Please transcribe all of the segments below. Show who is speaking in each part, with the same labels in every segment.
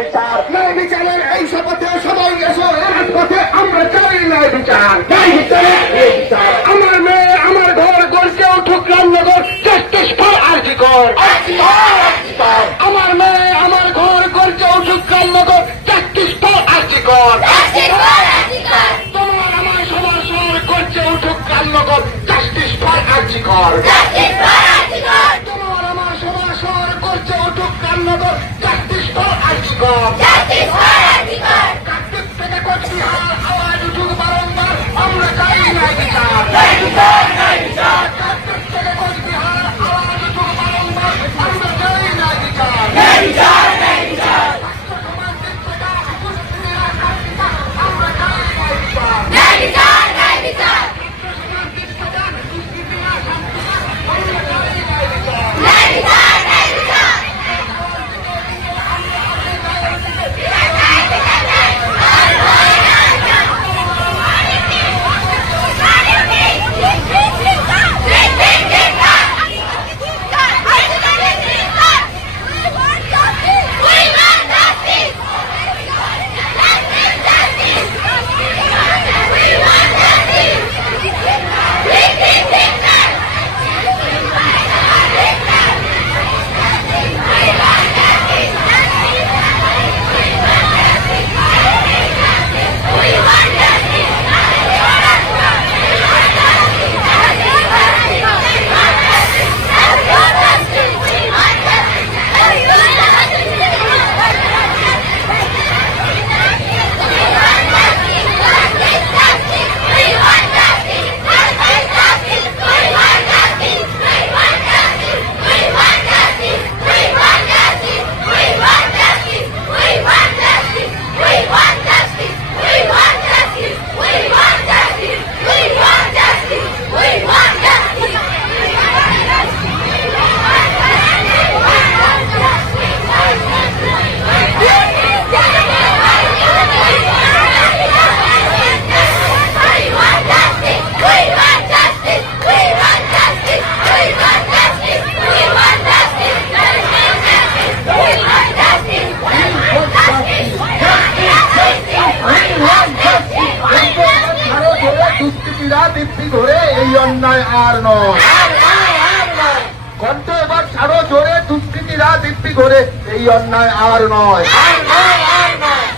Speaker 1: বিচার। ন্যায় বিচারের এই শপথে সবাই এসো রাজপথে আমরা চাই ন্যায় বিচার। ন্যায় বিচারে। আমার মেয়ে আমার ঘর গড়তে উঠুক রামনগর জাস্টিস ফর আরজি আমার মেয়ে আমার ঘর গড়তে উঠুক রামনগর জাস্টিস ফর আরজি তোমার আমার সবার শহর গড়তে উঠুক রামনগর জাস্টিস ফর আরজি কর কার্তিক থেকে কোচবিহার আওয়াজ উঠুক
Speaker 2: এই অন্যায় আর নয়। কণ্ঠ এবার ছাড়ো জোরে দুষ্কৃতীরা দীপ্তি ধরে এই অন্যায় আর নয়।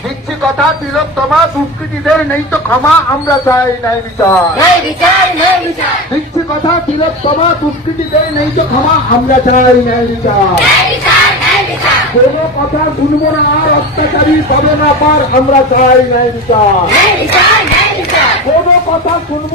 Speaker 2: দিচ্ছি কথা তিলক তোমা দুষ্কৃতীদের নেই তো ক্ষমা আমরা চাই নাই বিচার। দিচ্ছি কথা তিলক তোমা দুষ্কৃতীদের নেই তো ক্ষমা আমরা চাই নাই বিচার। কোনো কথা শুনব না আর অত্যাচারী পাবে না পার আমরা চাই নাই বিচার। কোনো কথা শুনব